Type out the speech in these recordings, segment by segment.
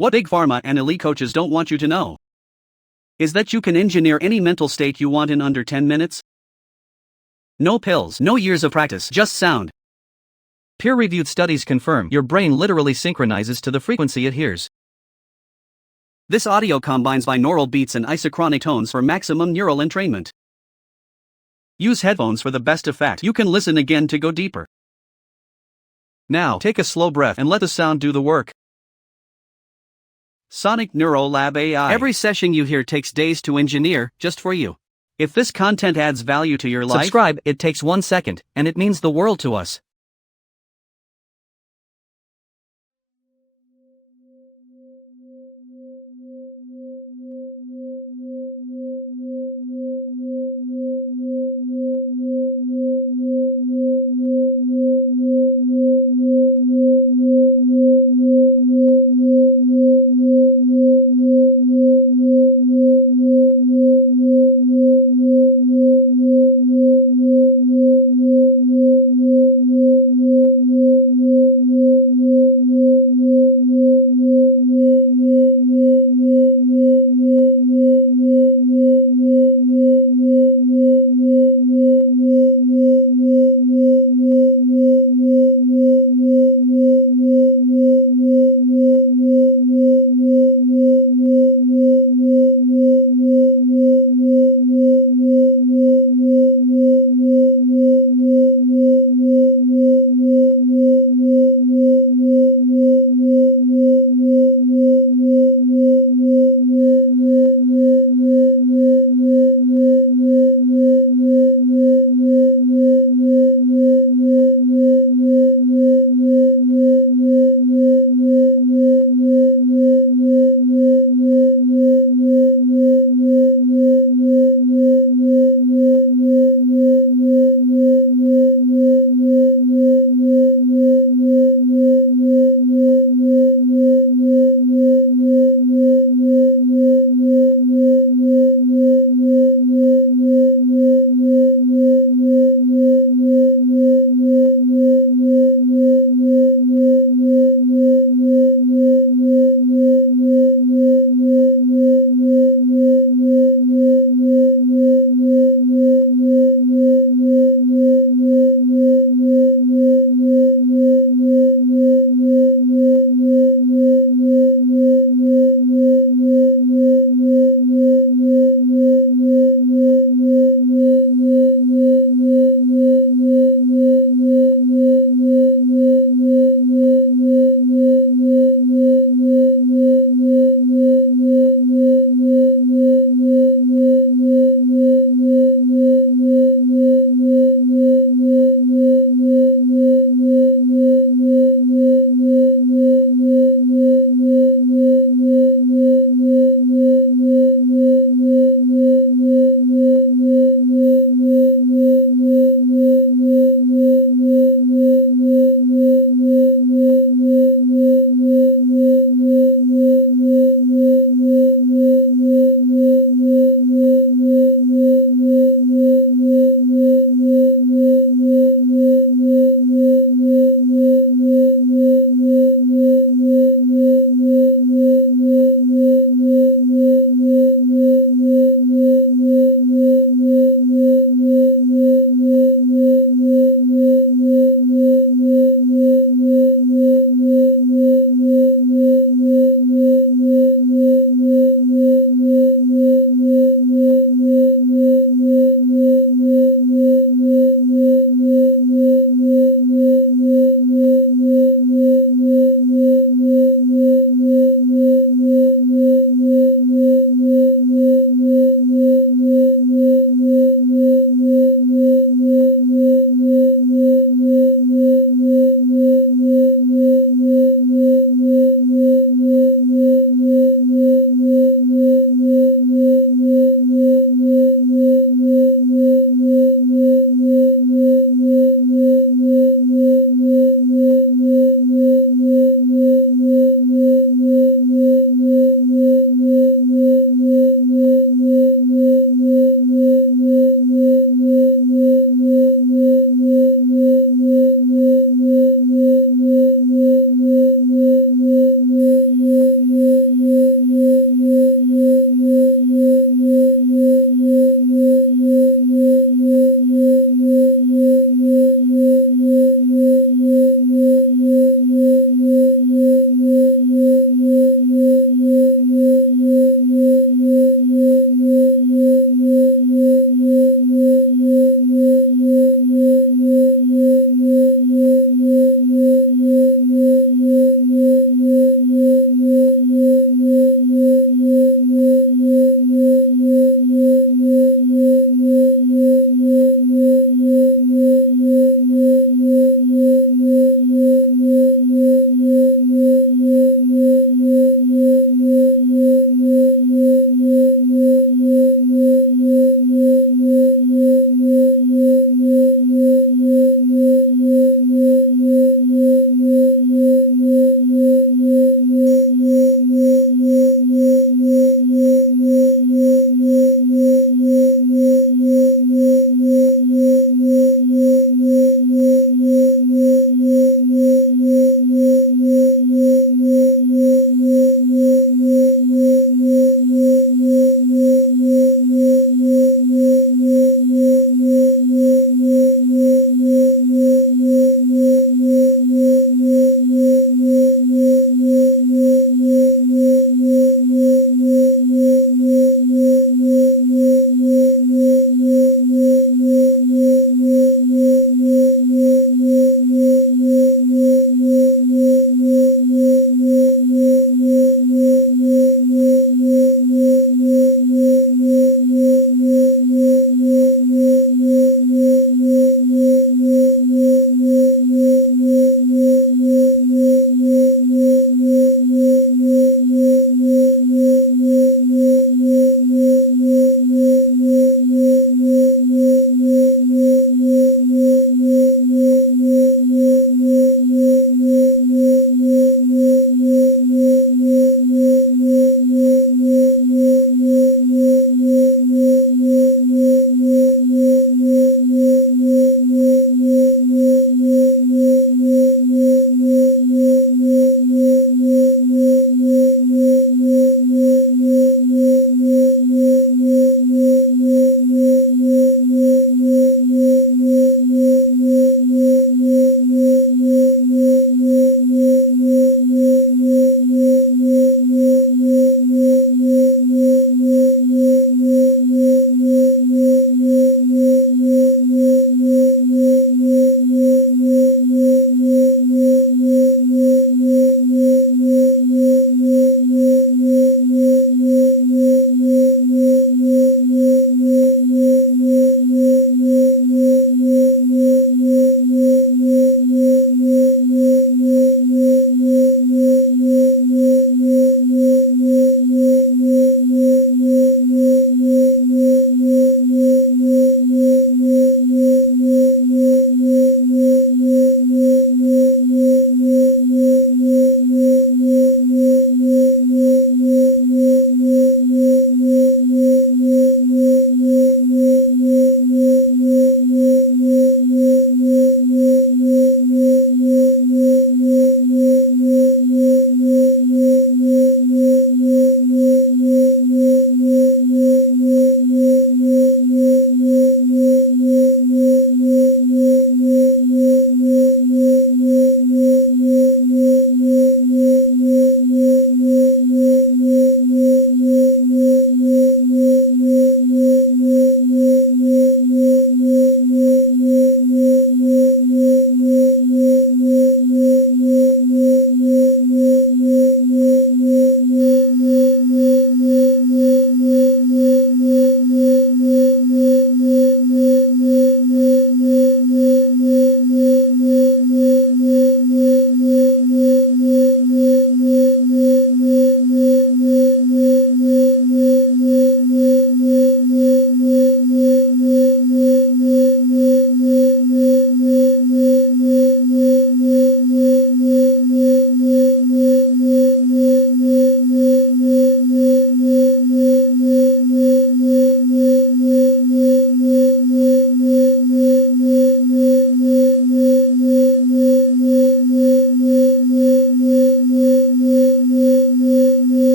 What Big Pharma and elite coaches don't want you to know is that you can engineer any mental state you want in under 10 minutes. No pills, no years of practice, just sound. Peer-reviewed studies confirm your brain literally synchronizes to the frequency it hears. This audio combines binaural beats and isochronic tones for maximum neural entrainment. Use headphones for the best effect. You can listen again to go deeper. Now, take a slow breath and let the sound do the work. Sonic Neuro Lab AI. Every session you hear takes days to engineer, just for you. If this content adds value to your life, subscribe. It takes 1 second, and it means the world to us.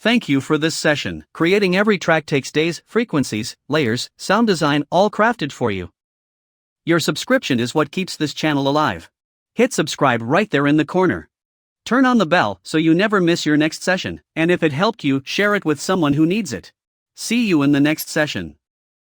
Thank you for this session. Creating every track takes days, frequencies, layers, sound design, all crafted for you. Your subscription is what keeps this channel alive. Hit subscribe right there in the corner. Turn on the bell so you never miss your next session, and if it helped you, share it with someone who needs it. See you in the next session.